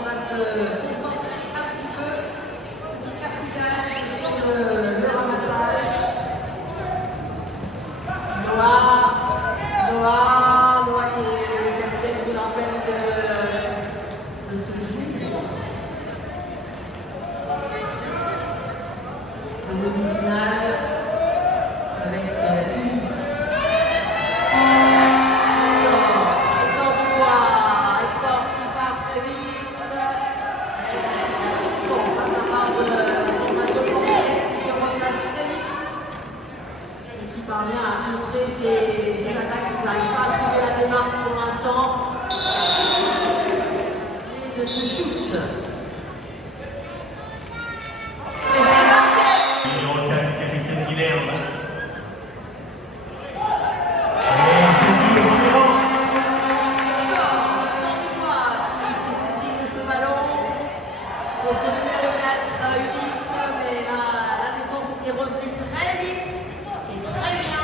on va se concentrer un petit peu. Petit cafouillage sur le ramassage. Noah qui est le capitaine, je vous le rappelle, de ce jour de demi-finale avec Ulysse. Hector Dubois, Hector qui part très vite. Bon, ça de la part de la formation portugaise qui se replace très vite et qui parvient à contrer ses attaques. Ils n'arrivent pas à trouver la démarque pour l'instant. Et de ce shoot. Guilherme. Et c'est lui le numéro. Hector Dubois qui s'est saisi de ce ballon pour son numéro 4, Ulysse, mais la défense était revenue très vite et très bien.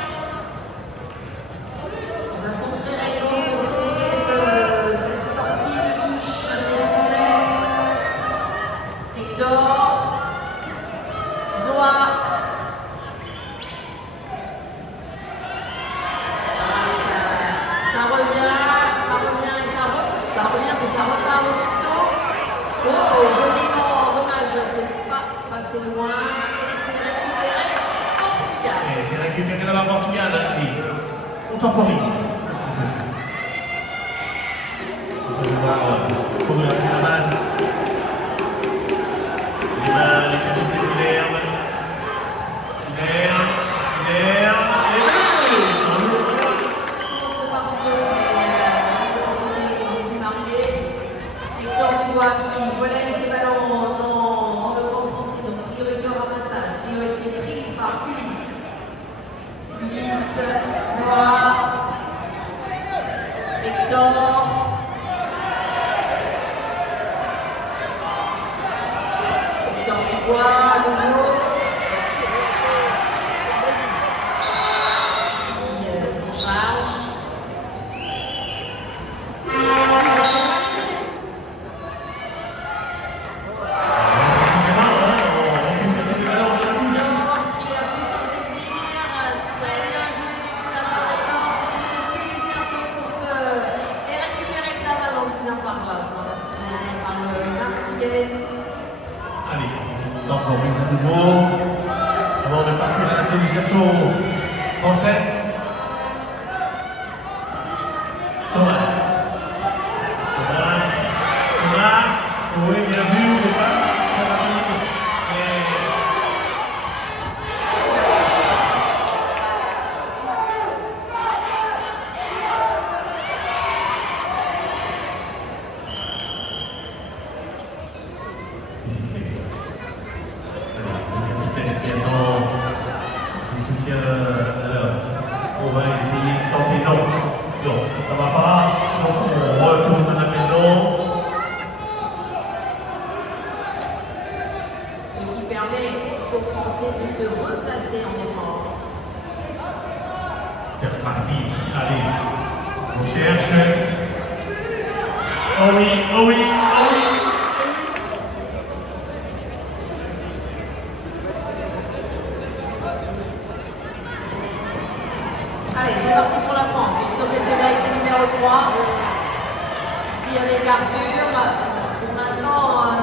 On va centrer Hector pour contrer cette sortie de touche des Français. Hector, Noah. Ça repart aussitôt. Oh, joliment, dommage, c'est pas passé loin. Et c'est récupéré Portugal. Et c'est récupéré là-bas Portugal. Et on temporise un petit peu. On peut voir comment il a pris la balle. Les mains, les capitaines Guilherme. Qui volait ce ballon dans le camp français, donc priorité au ramassage, priorité prise par Ulysse. Ulysse, Noah, Hector. Hector Dubois, nouveau. Qui s'en charge. Allez, on temporise à nouveau avant de partir à la sollicitation français. Thomas, oui, bien vu, le passe très rapide. Ici fait. Allez, le capitaine qui attend le soutien. Alors, est-ce qu'on va essayer de tenter? Non, non, ça va pas. Donc on retourne à la maison. Ce qui permet aux Français de se replacer en défense. C'est reparti. Allez, on cherche. Oh oui, oh oui, oh oui. Allez, c'est parti pour la France. Sur cette pénalité numéro 3, petit avec Arthur. Pour l'instant,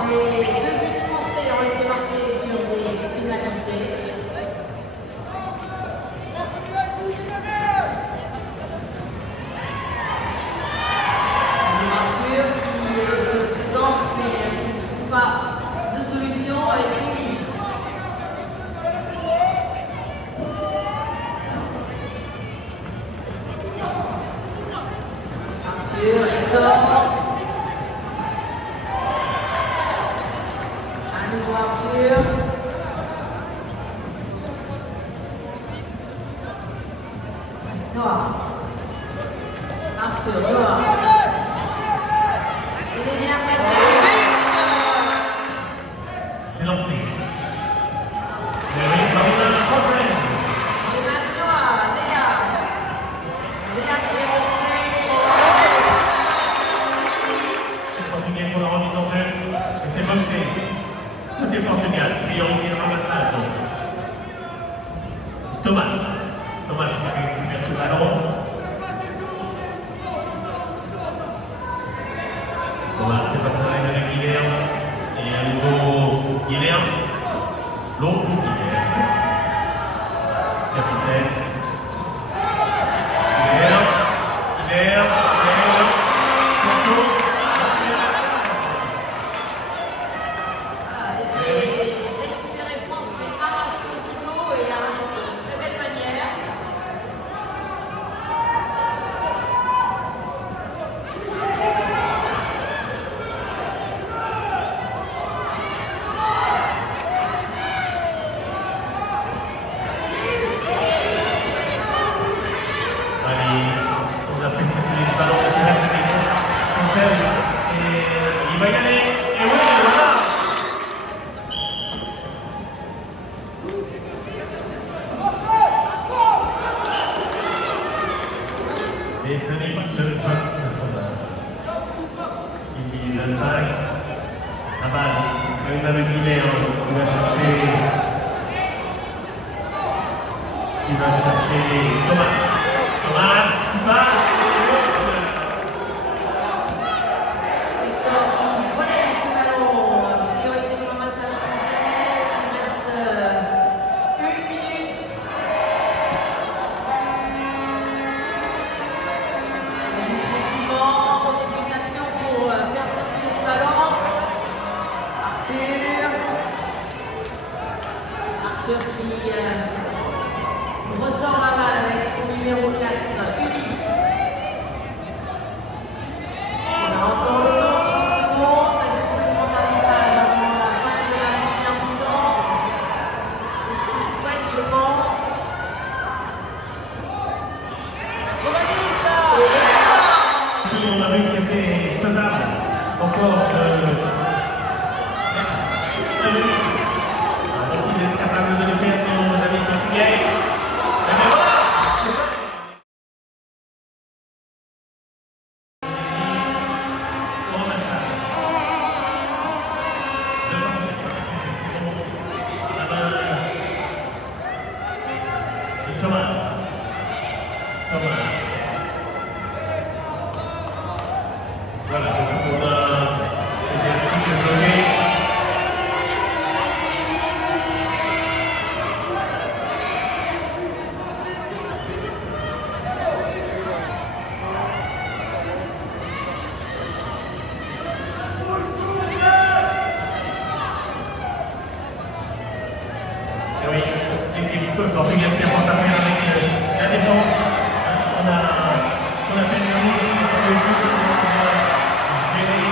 les 2 buts français ont été marqués sur des pénalités. Arthur qui se présente mais qui ne trouve pas de solution avec Lily. Hector. À nouveau Arthur. Noah. Arthur, Noah. Il est bien placé. Et lancé. Et oui, la bonne française. Les mains de Noah, Léa. Léa qui est rentrée. Le Portugais pour la remise en jeu. jeu. Et c'est boxé. Côté Portugal, priorité de ramassage. Thomas qui récupère ce ballon. Thomas, c'est passé avec Guilherme. Et à nouveau Guilherme. L'autre Guilherme. Capitaine. Guilherme. C'était récupéré France, mais arraché aussitôt et arraché de très belle manière. Allez, on a fait circuler le ballon, c'est la défense française. Et il va y aller. Et oui, voilà. Et ce n'est pas que je vote ça. Il est 25. La balle. Il va le Guilherme qui va chercher. Il va chercher Thomas qui passe. Hector qui volait ce ballon. Priorité de ramassage française. Il reste 1 minute. Je joue tranquillement au début de l'action pour faire circuler le ballon. Arthur qui ressort la balle avec son numéro 4, Ulysse. On a encore le temps, 30 secondes, est-ce qu'on peut prendre davantage avant la fin de la première mi-temps? C'est ce qu'il souhaite, je pense. Et Si on a vu que c'était faisable, encore un but, va-t-il être capable de le faire, nos amis portugais? Et bien voilà! On a ça. Le Portugal, c'est remonté. La main de Thomas. Voilà, donc on a été un petit peu bloqué. Et oui, l'équipe portugaise qui a fort à faire avec la défense. On a peine de bouche, les fameuses bouches, on va gérer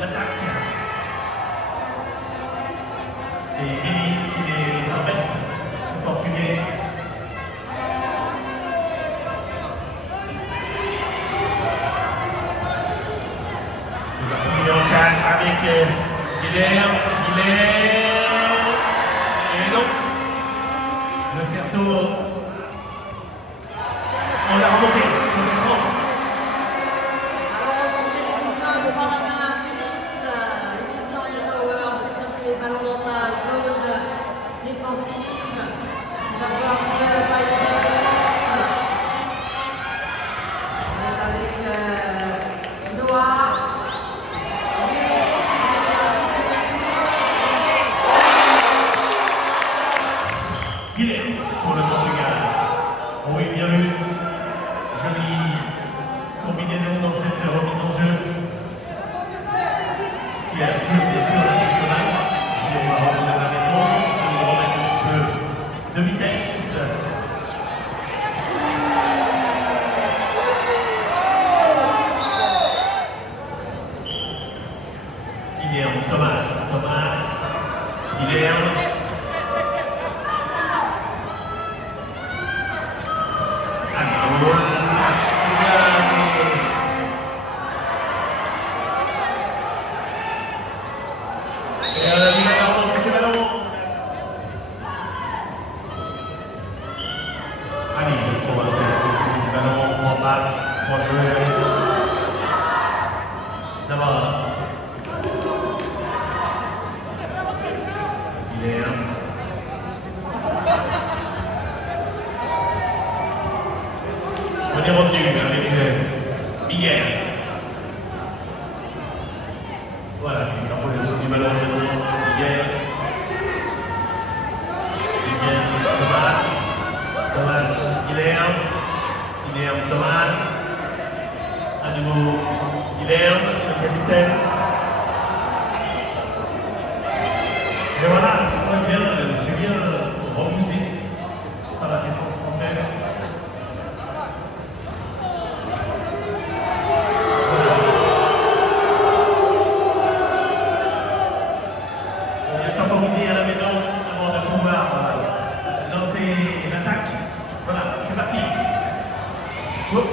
l'attaque. Et Billy qui les embête, le Portugais. Le parti numéro 4 avec Guilherme. Et non. Le cerceau. On l'a remonté pour les France. alors, on tient les coussins de par la main d'Ulysse. Ulysse Arianauer fait circuler le ballon dans sa zone défensive. Il va falloir trouver la faille de cette défense. On est avec Noah. Guilherme pour le Portugal. Oui, bien vu. Jolie combinaison dans cette remise en jeu. Bien sûr, la touche de balle. Puis on va retourner à la maison, essayer de remettre un petit peu de vitesse. Guilherme, Thomas, Guilherme. Allez, on va faire ce ballon, on passe, 3 joueurs. D'abord, Guilherme. On est revenu avec Miguel. Voilà, qui est un peu le souci ballon de Miguel. Miguel, Thomas, Guilherme, Thomas. À nouveau, Guilherme, le capitaine. Et voilà, c'est bien repoussé par la défense française. Voilà. On est temporisé à la maison avant de pouvoir lancer l'attaque. Voilà, c'est parti. Hop.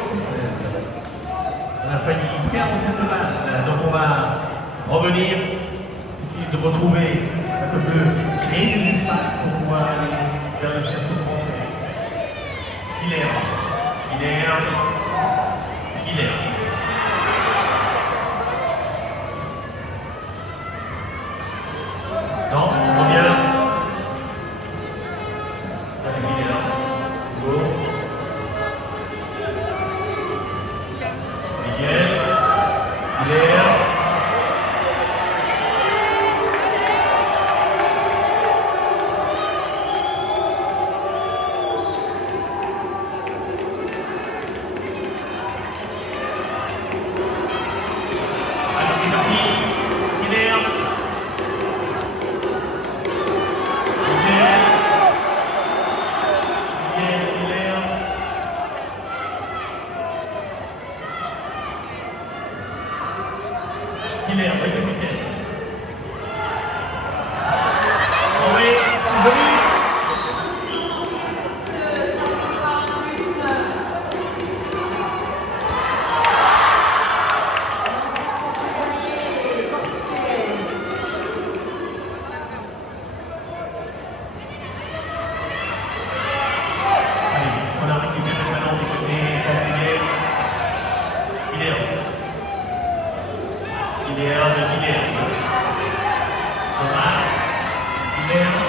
On a failli perdre cette balle, donc on va revenir, essayer de retrouver un peu plus, créer des espaces pour pouvoir aller vers le cerceau français. Guilherme. Non, on revient. Allez, Guilherme. Go. Guilherme. Allez, c'est parti. Guilherme. Guilherme, le capitaine. Oh oui, c'est joli. Cette possession portugaise qui se termine par un but. Lancé français premier portugais. Allez, on a récupéré le ballon du côté portugais. Guilherme. Thomas. Guilherme.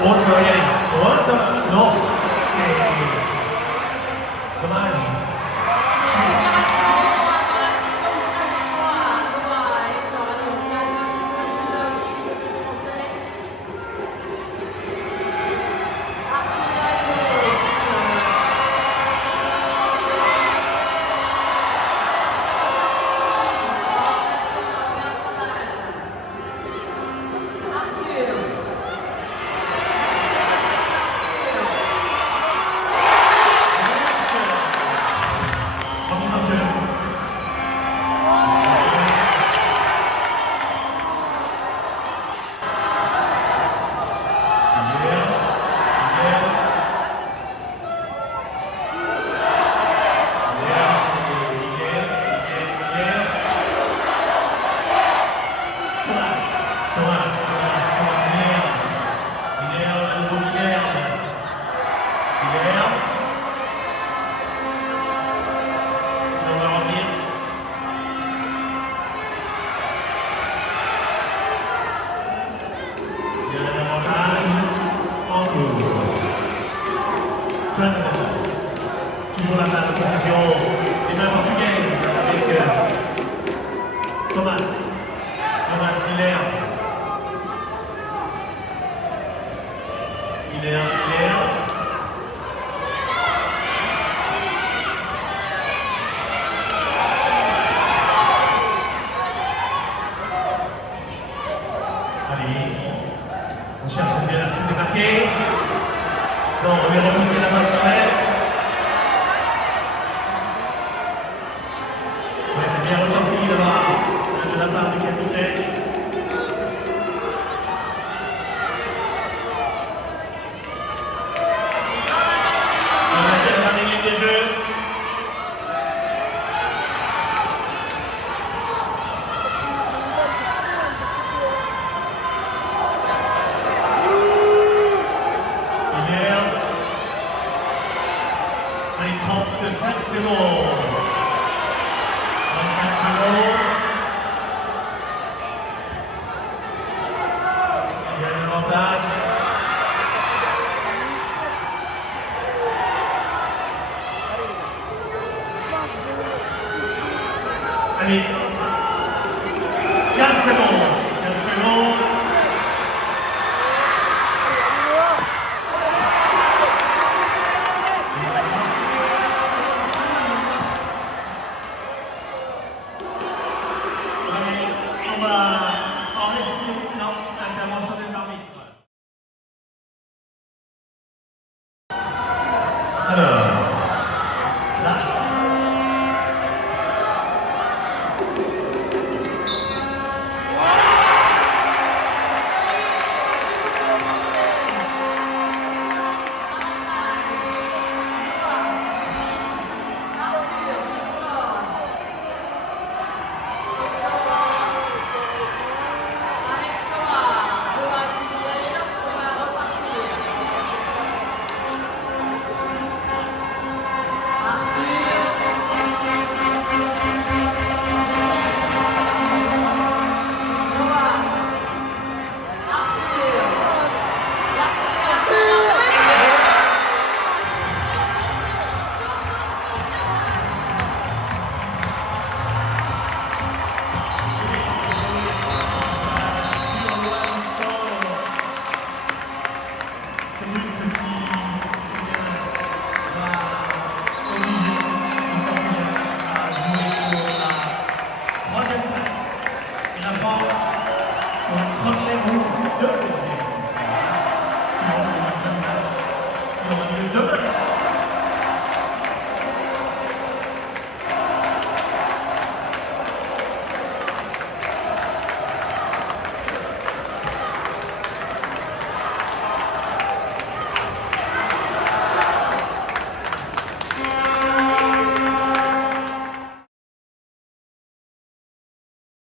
Oh, ça va y aller. Oh, ça va. Non, c'est dommage. Récupération dans la section de Saint-François. Thomas, Hector, allez, on fait un petit peu le jeu là aussi du côté français. Arthur Derricos. Arthur. Toujours la balle de possession des mains portugaises avec Thomas Guilherme. Allez, on cherche à se démarquer. Non, on lui a repoussé la main sur elle. Ouais, c'est bien ressenti là-bas de la part du capitaine. tête. Dans la dernière minute de jeu. Les 35 secondes. 25 secondes. Il y a un avantage. Allez. 15 secondes. 15 secondes. On va en rester. Non, intervention des arbitres. Alors, là. Troisième place. Et la France, en première ou deuxième.